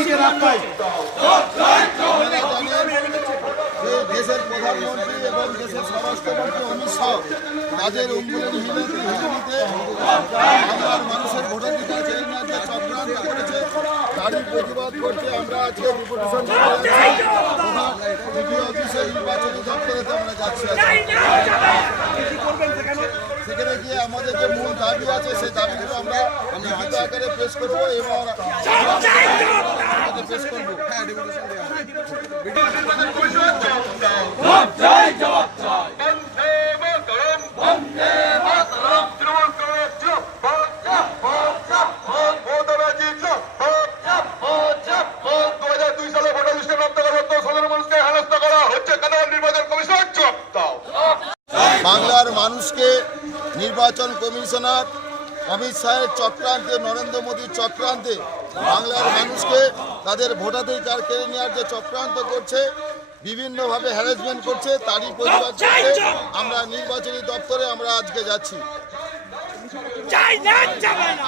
দাবিতে রাস্তায়। দেশের প্রধানমন্ত্রী এবং দেশের স্বরাষ্ট্রমন্ত্রী অমিত শাহ তাদের হিলিতে বাংলার মানুষের ভোটাধিকার কেড়ে নেওয়ার যে চক্রান্ত করেছে তারই প্রতিবাদ করতে আমরা আজকে রিপোর্টেশন অফিসে নির্বাচনী দপ্তরেতে আমরা যাচ্ছি। সেখানে গিয়ে আমাদের যে মূল দাবি আছে সেই দাবিগুলো আমরা লিখিত আকারে পেশ করবো এবং পেশ করবো। বাংলার মানুষকে নির্বাচন কমিশনার অমিত শাহের চক্রান্তে, নরেন্দ্র মোদীর চক্রান্তে বাংলার মানুষকে তাদের ভোটাধিকার কেড়ে নেওয়ার যে চক্রান্ত করছে, বিভিন্নভাবে হ্যারাসমেন্ট করছে, তারই প্রতিবাদ করতে আমরা নির্বাচনী দপ্তরে আমরা আজকে যাচ্ছি।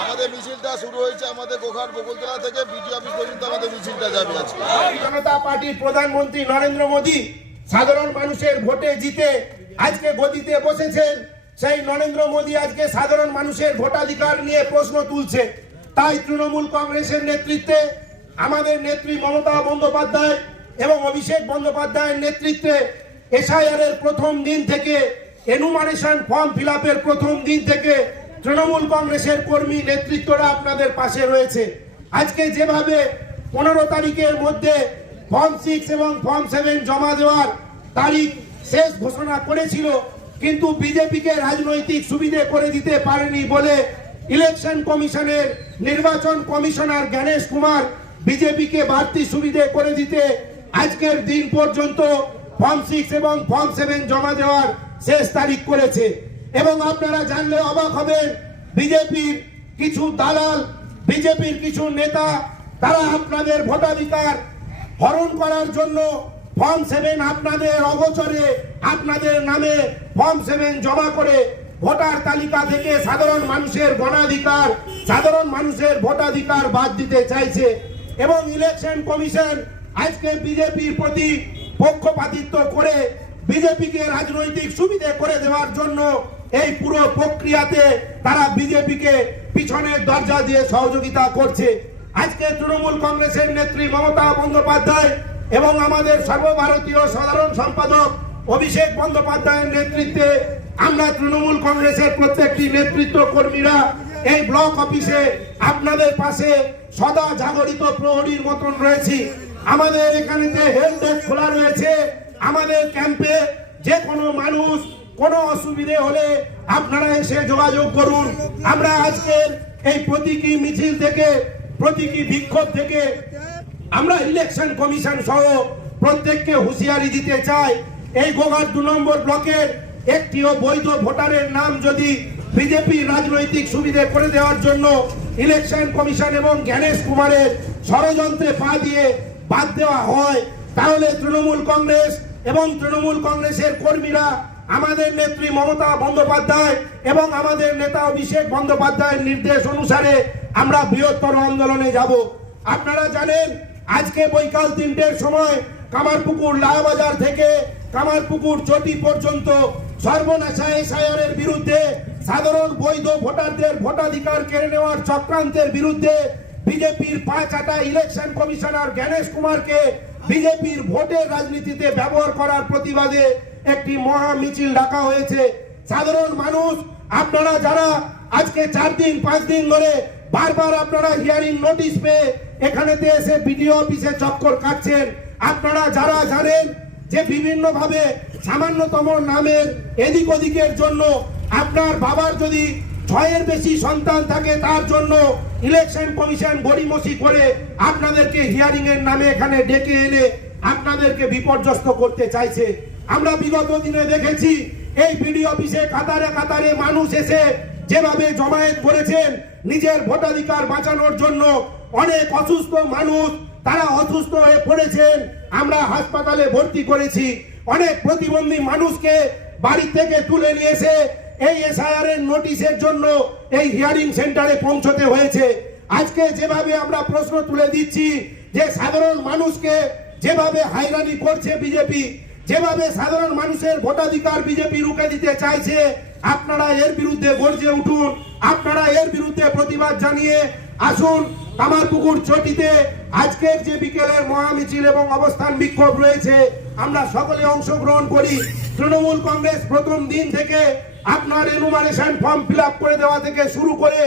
আমাদের মিছিলটা শুরু হয়েছে আমাদের গোঘাট বকুলতলা থেকে বিডিও অফিস পর্যন্ত আমাদের মিছিলটা যাবে আজকে। জনতা পার্টির প্রধানমন্ত্রী নরেন্দ্র মোদী সাধারণ মানুষের ভোটে জিতে আজকে গদিতে বসেছেন। সেই নরেন্দ্র মোদী আজকে সাধারণ মানুষের ভোটাধিকার নিয়ে প্রশ্ন তুলছে। তাই তৃণমূল কংগ্রেসের নেতৃত্বে আমাদের নেত্রী মমতা বন্দ্যোপাধ্যায় এবং অভিষেক বন্দ্যোপাধ্যায়ের নেতৃত্বে এসআইআর এর প্রথম দিন থেকে, এনুমারেশন ফর্ম ফিল আপের প্রথম দিন থেকে তৃণমূল কংগ্রেসের কর্মী নেতৃত্বরা আপনাদের পাশে রয়েছে। আজকে যেভাবে 15 তারিখের মধ্যে ফর্ম 6 এবং ফর্ম 7 জমা দেওয়ার তারিখ শেষ ঘোষণা করেছিল, কিন্তু বিজেপিকে রাজনৈতিক সুবিধে করে দিতে পারেনি বলে ইলেকশন কমিশনের নির্বাচন কমিশনার জ্ঞানেশ কুমার বিজেপিকে বাড়তি সুবিধে করে দিতে আজকের দিন পর্যন্ত ফর্ম 6 এবং ফর্ম 7 জমা দেওয়ার শেষ তারিখ করেছে। এবং আপনারা জানলে অবাক হবেন, বিজেপির কিছু দালাল, বিজেপির কিছু নেতা, তারা আপনাদের ভোটাধিকার হরণ করার জন্য ফর্ম 7 আপনাদের অগোচরে আপনাদের নামে ফর্ম 7 জমা করে ভোটার তালিকা থেকে সাধারণ মানুষের গণাধিকার, সাধারণ মানুষের ভোটাধিকার বাদ দিতে চাইছে। এবং ইলেকশন কমিশন আজকে বিজেপির প্রতি পক্ষপাতিত্ব করে বিজেপিকে রাজনৈতিক সুবিধে করে দেওয়ার জন্য এই পুরো প্রক্রিয়াতে তারা বিজেপিকে পিছনের দরজা দিয়ে সহযোগিতা করছে। আজকে তৃণমূল কংগ্রেসের নেত্রী মমতা বন্দ্যোপাধ্যায় এবং আমাদের সর্বভারতীয় সাধারণ সম্পাদক অভিষেক বন্দ্যোপাধ্যায়ের নেতৃত্বে আমরা তৃণমূল কংগ্রেসের প্রত্যেকটি নেতৃত্ব কর্মীরা এই ব্লক অফিসে আপনাদের পাশে সদা জাগরিত প্রহরীর মতন রয়েছি। আমাদের এখানে হেল্প ডেস্ক খোলা রয়েছে। আমাদের ক্যাম্পে যে কোনো মানুষ কোনো অসুবিধে হলে আপনারা এসে যোগাযোগ করুন। আমরা আজকের এই প্রতীকী মিছিল থেকে, প্রতীকী বিক্ষোভ থেকে আমরা ইলেকশন কমিশন সহ প্রত্যেককে হুঁশিয়ারি দিতে চাই, এই গোঘাট 2 নম্বর ব্লকের একটিও বৈধ ভোটারের নাম যদি বিজেপি রাজনৈতিক সুবিধে করে দেওয়ার জন্য ইলেকশন কমিশন এবং জ্ঞানেশ কুমারের ষড়যন্ত্রে পা দিয়ে বাদ দেওয়া হয়, তাহলে তৃণমূল কংগ্রেস এবং তৃণমূল কংগ্রেসের কর্মীরা আমাদের নেত্রী মমতা বন্দ্যোপাধ্যায় এবং আমাদের নেতা অভিষেক বন্দ্যোপাধ্যায়ের নির্দেশ অনুসারে আমরা বৃহত্তর আন্দোলনে যাব। আপনারা জানেন, আজকে বৈকাল 3টের সময় কামারপুকুর লালবাজার থেকে কামারপুকুর চটি পর্যন্ত সর্বনাশা এসআইআর এর বিরুদ্ধে, সাধারণ বৈধ ভোটারদের ভোটাধিকার কেড়ে নেওয়ার চক্রান্তের বিরুদ্ধে বিজেপির 5 আটা ইলেকশন কমিশনার জ্ঞানেশ কুমারকে বিজেপির ভোটের রাজনীতিতে ব্যবহার করার প্রতিবাদে একটি মহা মিছিল ডাকা হয়েছে। সাধারণ মানুষ, আপনারা যারা আজকে 4 দিন 5 দিন ধরে বারবার আপনারা হিয়ারিং নোটিশ পেয়ে এখানেতে এসে বিডিও অফিসে চক্কর কাটছেন, আপনারা যারা জানেন যে বিভিন্নভাবে সামান্যতম নামের এদিক ওদিকের জন্য আপনার বাবার যদি 6-এর বেশি সন্তান থাকে তার জন্য ইলেকশন কমিশন গড়িমসি করে আপনাদেরকে হিয়ারিং এর নামে এখানে ডেকে এনে আপনাদেরকে বিপর্যস্ত করতে চাইছে। আমরা বিগত দিনে দেখেছি এই বিডিও অফিসে কাতারে কাতারে মানুষ এসে যেভাবে জমায়েত করেছেন নিজের ভোটাধিকার বাঁচানোর জন্য। অনেক অসুস্থ মানুষ, তারা অসুস্থ হয়ে পড়েছেন, আমরা হাসপাতালে ভর্তি করেছি। অনেক প্রতিবন্ধী মানুষকে বাড়ি থেকে তুলে নিয়ে এসে এই এসআইআর এর নোটিশের জন্য এই হিয়ারিং সেন্টারে পৌঁছতে হয়েছে। আজকে যেভাবে আমরা প্রশ্ন তুলে দিচ্ছি যে সাধারণ মানুষকে যেভাবে হয়রানি করছে বিজেপি, যেভাবে সাধারণ মানুষের ভোটাধিকার বিজেপি রুখে দিতে চাইছে, আপনারা এর বিরুদ্ধে গর্জে উঠুন, আপনারা এর বিরুদ্ধে প্রতিবাদ জানিয়ে আসুন। কামারপুকুর চটিতে আজকের যে বিকেলের মহামিছিল এবং অবস্থান বিক্ষোভ রয়েছে, আমরা সকলে অংশগ্রহণ করি। তৃণমূল কংগ্রেস প্রথম দিন থেকে আপনার এনুমারেশন ফর্ম ফিল আপ করে দেওয়া থেকে শুরু করে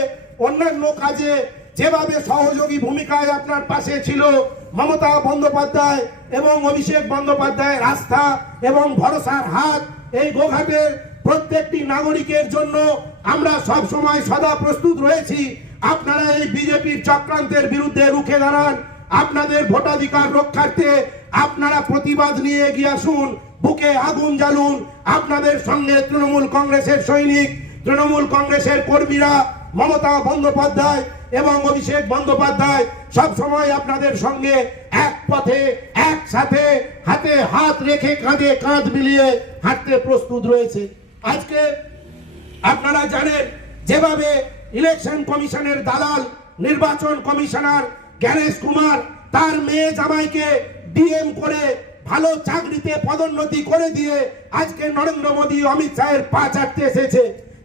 অন্যান্য কাজে যেভাবে সহযোগী ভূমিকায় আপনার পাশে ছিল মমতা বন্দ্যোপাধ্যায় এবং অভিষেক বন্দ্যোপাধ্যায়ের আস্থা এবং ভরসার হাত এই গোঘাটের প্রত্যেকটি নাগরিকের জন্য আমরা সব সময় সদা প্রস্তুত রয়েছি। আপনারা এই বিজেপির চক্রান্তের বিরুদ্ধে রুখে দাঁড়ান, আপনাদের ভোটাধিকার রক্ষার্থে আপনারা প্রতিবাদ নিয়ে এগিয়ে আসুন, বুকে আগুন জ্বালুন। আপনাদের সঙ্গে তৃণমূল কংগ্রেসের সৈনিক, তৃণমূল কংগ্রেসের কর্মীরা, মমতা বন্দ্যোপাধ্যায় এবং অভিষেক বন্দ্যোপাধ্যায় সব সময় আপনাদের সঙ্গে এক পথে একসাথে হাতে হাত রেখে কাঁধে কাঁধ মিলিয়ে হাঁটতে প্রস্তুত রয়েছে। আজকে আপনারা জানেন যেভাবে ইলেকশন কমিশনের দালাল নির্বাচন কমিশনার জ্ঞানেশ কুমার তার মেয়ে জামাইকে ডিএম করে ভালো চাকরিতে পদোন্নতি করে দিয়ে আজকে নরেন্দ্র মোদী অমিত শাহের পা চাটতে এসেছে।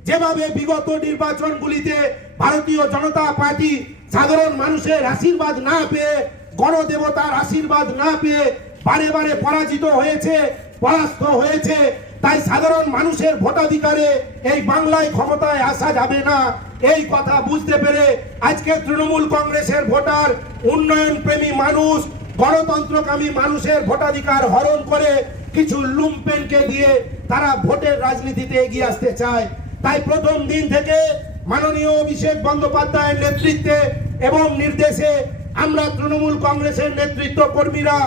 যেভাবে বিগত নির্বাচনগুলিতে ভারতীয় জনতা পার্টি সাধারণ মানুষের আশীর্বাদ না পেয়ে, গণদেবতার আশীর্বাদ না পেয়ে বারে বারে পরাজিত হয়েছে, পরাস্ত হয়েছে, তাই সাধারণ মানুষের ভোটাধিকারে এই বাংলায় ক্ষমতায় আসা যাবে না, এই কথা বুঝতে পেরে আজকে তৃণমূল কংগ্রেসের ভোটার, উন্নয়ন প্রেমী মানুষ, গণতন্ত্রকামী মানুষের ভোটাধিকার হরণ করে কিছু লুম্পেনকে দিয়ে তারা ভোটের রাজনীতিতে এগিয়ে আসতে চায়। তাই প্রথম দিন থেকে মাননীয় অভিষেক বন্দ্যোপাধ্যায়ের নেতৃত্বে এবং নির্দেশে আমরা তৃণমূল কংগ্রেসের নেতৃত্ব কর্মীরা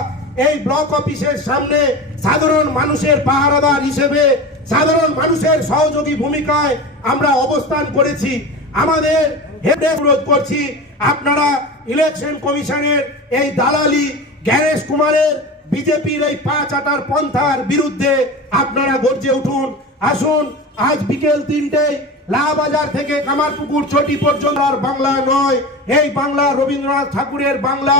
এই ব্লক অফিসের সামনে সাধারণ মানুষের পাহারাদার হিসেবে, সাধারণ মানুষের সহযোগী ভূমিকায় আমরা অবস্থান করেছি। আমাদের হেডে অনুরোধ করছি, আপনারা ইলেকশন কমিশনের এই দালালি জ্ঞানেশ কুমারের বিজেপির এই পা চাটার পন্থার বিরুদ্ধে আপনারা গর্জে উঠুন। আসুন, আজ বিকেল 3টেয় লাবাজার থেকে কামারপুকুর চটি পর্যন্ত আর বাংলা নয়, এই বাংলা রবীন্দ্রনাথ ঠাকুরের বাংলা,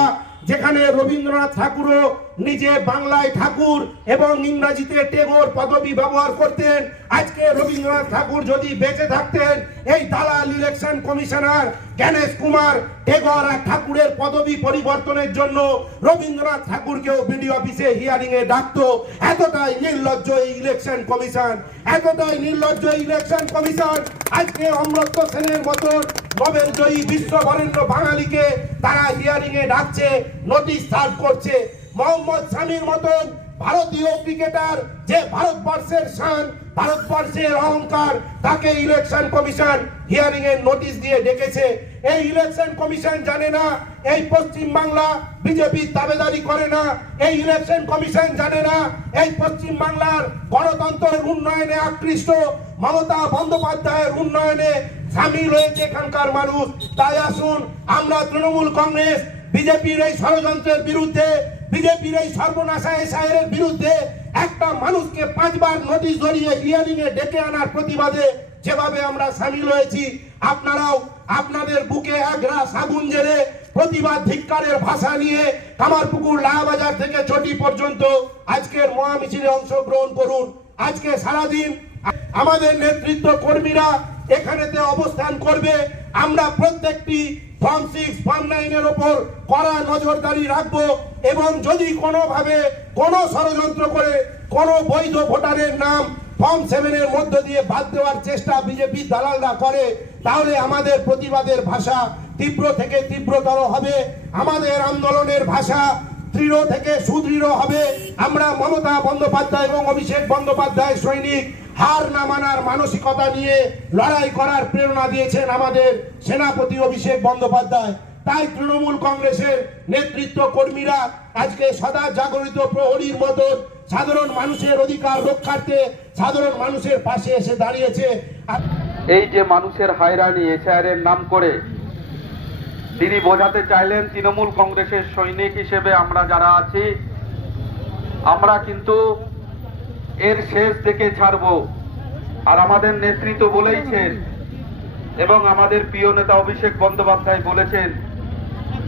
যেখানে রবীন্দ্রনাথ ঠাকুরও নিজে বাংলায় ঠাকুর এবং ইংরেজিতে টেগোর পদবি ব্যবহার করতেন। আজকে রবীন্দ্রনাথ ঠাকুর যদি বেঁচে থাকতেন, এই দালাল ইলেকশন কমিশনার জ্ঞানেশ কুমার টেগোর আর ঠাকুরের পদবি পরিবর্তনের জন্য রবীন্দ্রনাথ ঠাকুরকেও বিডি অফিসে হিয়ারিং এ ডাকতো। এতটাই নির্লজ্জ এই ইলেকশন কমিশন, এতটাই নির্লজ্জ ইলেকশন কমিশন। আজকে অমর্ত্য সেনের মতন নোবেল জয়ী বিশ্ববরেণ্য বাঙালিকে তারা হিয়ারিং এ ডাকছে, নোটিশ সার্ভ করছে। মোহাম্মদ শামির মতন ভারতীয় ক্রিকেটার, যে ভারতবর্ষের শান, ভারতবর্ষের অহংকার, তাকে ইলেকশন কমিশন হিয়ারিং এর নোটিশ দিয়ে ডেকেছে। এই ইলেকশন কমিশন জানে না এই পশ্চিম বাংলা বিজেপির দাবেদারি করে না, এই ইলেকশন কমিশন জানে না এই পশ্চিম বাংলার গণতন্ত্রের উন্নয়নে আকৃষ্ট মমতা বন্দ্যোপাধ্যায়ের উন্নয়নে সামিল হয়েছে এখানকার মানুষ। তাই আসুন, আমরা তৃণমূল কংগ্রেস বিজেপির এই ষড়যন্ত্রের বিরুদ্ধে, বিজেপির এই সর্বনাশা এসআইয়ের বিরুদ্ধে একটা মানুষকে 5 বার নোটিশ ধরিয়ে হিয়ারিং এ ডেকে আনার প্রতিবাদে যেভাবে আমরা সামিল হয়েছি, আপনারাও আপনাদের বুকে এক রাশ আগুন জেলে প্রতিবাদ ধিক্কারের ভাষা নিয়ে কামারপুকুর লাবাজার থেকে চটি পর্যন্ত আজকের মহামিছিলে অংশগ্রহণ করুন। আজকে সারাদিন আমাদের নেতৃত্ব কর্মীরা এখানেতে অবস্থান করবে। আমরা প্রত্যেকটি ফর্ম 6, ফর্ম 9 এর উপর কড়া নজরদারি রাখবো এবং যদি কোনোভাবে কোনো ষড়যন্ত্র করে কোনো বৈধ ভোটারের নাম ফর্ম 7 এর মধ্য দিয়ে বাদ দেওয়ার চেষ্টা বিজেপি দালালরা করে, তাহলে আমাদের প্রতিবাদের ভাষা তীব্র থেকে তীব্রতর হবে, আমাদের আন্দোলনের ভাষা দৃঢ় থেকে সুদৃঢ় হবে। আমরা মমতা বন্দ্যোপাধ্যায় এবং অভিষেক বন্দ্যোপাধ্যায় সৈনিক, হার না মানার মানসিকতা নিয়ে লড়াই করার প্রেরণা দিয়েছেন আমাদের সেনাপতি অভিষেক বন্দ্যোপাধ্যায়। তাই তৃণমূল কংগ্রেসের নেতৃত্ব কর্মীরা আজকে সদা জাগরিত প্রহরীর মতো সাধারণ মানুষের অধিকার রক্ষার্থে সাধারণ মানুষের পাশে এসে দাঁড়িয়েছে। এই যে মানুষের হয়রানি এসআইআর নাম করে তিনি বোঝাতে চাইলেন তৃণমূল কংগ্রেসের সৈনিক হিসেবে আমরা যারা আছি, আমরা কিন্তু এর শেষ দেখে ছাড়বো। আর আমাদের নেতৃত্ব বলেইছেন এবং আমাদের প্রিয় নেতা অভিষেক বন্দ্যোপাধ্যায় বলেছেন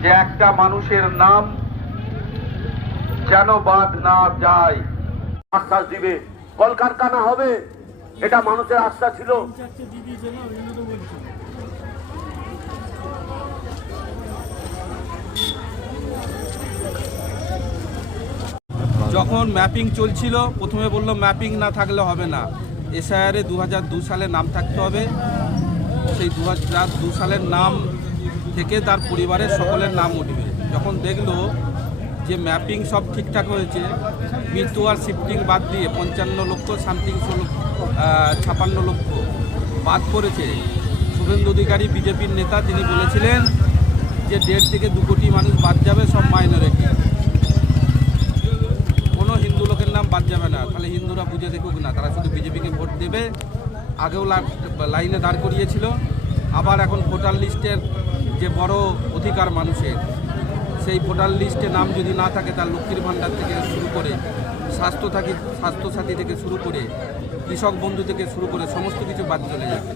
যে একটা মানুষের নাম যেন বাদ না যায়। আশ্বাস দিবে, কলকারখানা হবে, এটা মানুষের আস্থা ছিল। যখন ম্যাপিং চলছিল প্রথমে বললো ম্যাপিং না থাকলে হবে না, এসআইআরে 2002 সালে নাম থাকতে হবে। সেই 2002 সালের নাম থেকে তার পরিবারের সকলের নাম উঠবে। যখন দেখলো যে ম্যাপিং সব ঠিকঠাক হয়েছে, মৃত্যু আর শিফটিং বাদ দিয়ে 55 লক্ষ সামথিং 56 লক্ষ বাদ পড়েছে। শুভেন্দু অধিকারী বিজেপির নেতা, তিনি বলেছিলেন যে 1.5 থেকে 2 কোটি মানুষ বাদ যাবে, সব মাইনরিটি, কোনো হিন্দু লোকের নাম বাদ যাবে না। তাহলে হিন্দুরা বুঝে দেখুক না, তারা শুধু বিজেপিকে ভোট দেবে। আগেও লাইনে দাঁড় করিয়েছিল, আবার এখন ভোটার লিস্টের যে বড় অধিকার মানুষের, সেই ভোটার লিস্টে নাম যদি না থাকে, তার লক্ষ্মীর ভাণ্ডার থেকে শুরু করে স্বাস্থ্যসাথী থেকে শুরু করে কৃষক বন্ধু থেকে শুরু করে সমস্ত কিছু বাদ চলে যাবে।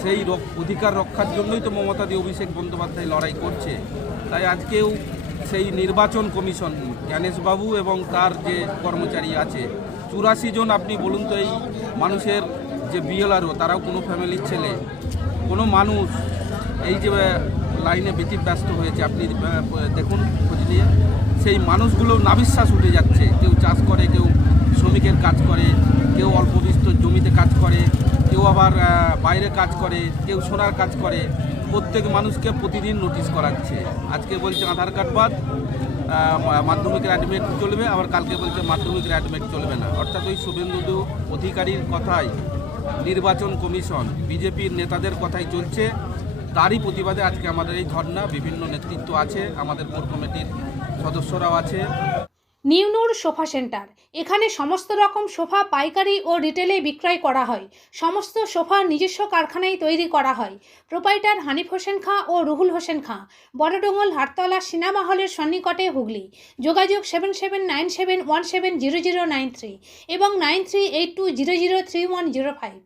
সেই অধিকার রক্ষার জন্যই তো মমতা দি অভিষেক বন্দ্যোপাধ্যায় লড়াই করছে। তাই আজকেও সেই নির্বাচন কমিশন, জ্ঞানেশবাবু এবং তার যে কর্মচারী আছে 84 জন, আপনি বলুন তো এই মানুষের যে বিএলআরও, তারাও কোনো ফ্যামিলির ছেলে, কোনো মানুষ এই যে লাইনে ব্যতিব্যস্ত হয়েছে, আপনি দেখুন খোঁজ নিয়ে, সেই মানুষগুলো নাবিশ্বাস উঠে যাচ্ছে। কেউ চাষ করে, কেউ শ্রমিকের কাজ করে, কেউ অল্প বিস্তর জমিতে কাজ করে, কেউ আবার বাইরে কাজ করে, কেউ সোনার কাজ করে। প্রত্যেক মানুষকে প্রতিদিন নোটিশ করাচ্ছে। আজকে বলছে আধার কার্ড বাদ, মাধ্যমিকের অ্যাডমিট চলবে, আবার কালকে বলছে মাধ্যমিকের অ্যাডমিট চলবে না। অর্থাৎ ওই শুভেন্দু অধিকারীর কথাই নির্বাচন কমিশন, বিজেপির নেতাদের কথাই চলছে। তারই প্রতিবাদে আজকে আমাদের এই ধর্ণা। বিভিন্ন নেতৃত্ব আছে, আমাদের কোর কমিটির সদস্যরাও আছে। নিউ নূর সোফা সেন্টার, এখানে সমস্ত রকম সোফা পাইকারি ও রিটেলে বিক্রয় করা হয়। সমস্ত সোফা নিজস্ব কারখানায় তৈরি করা হয়। প্রোপাইটার হানিফ হোসেন খাঁ ও রুহুল হোসেন খাঁ, বড়ডোঙ্গল হাটতলা সিনেমা হলের সন্নিকটে, হুগলি। যোগাযোগ 7797170093 এবং 9382003105।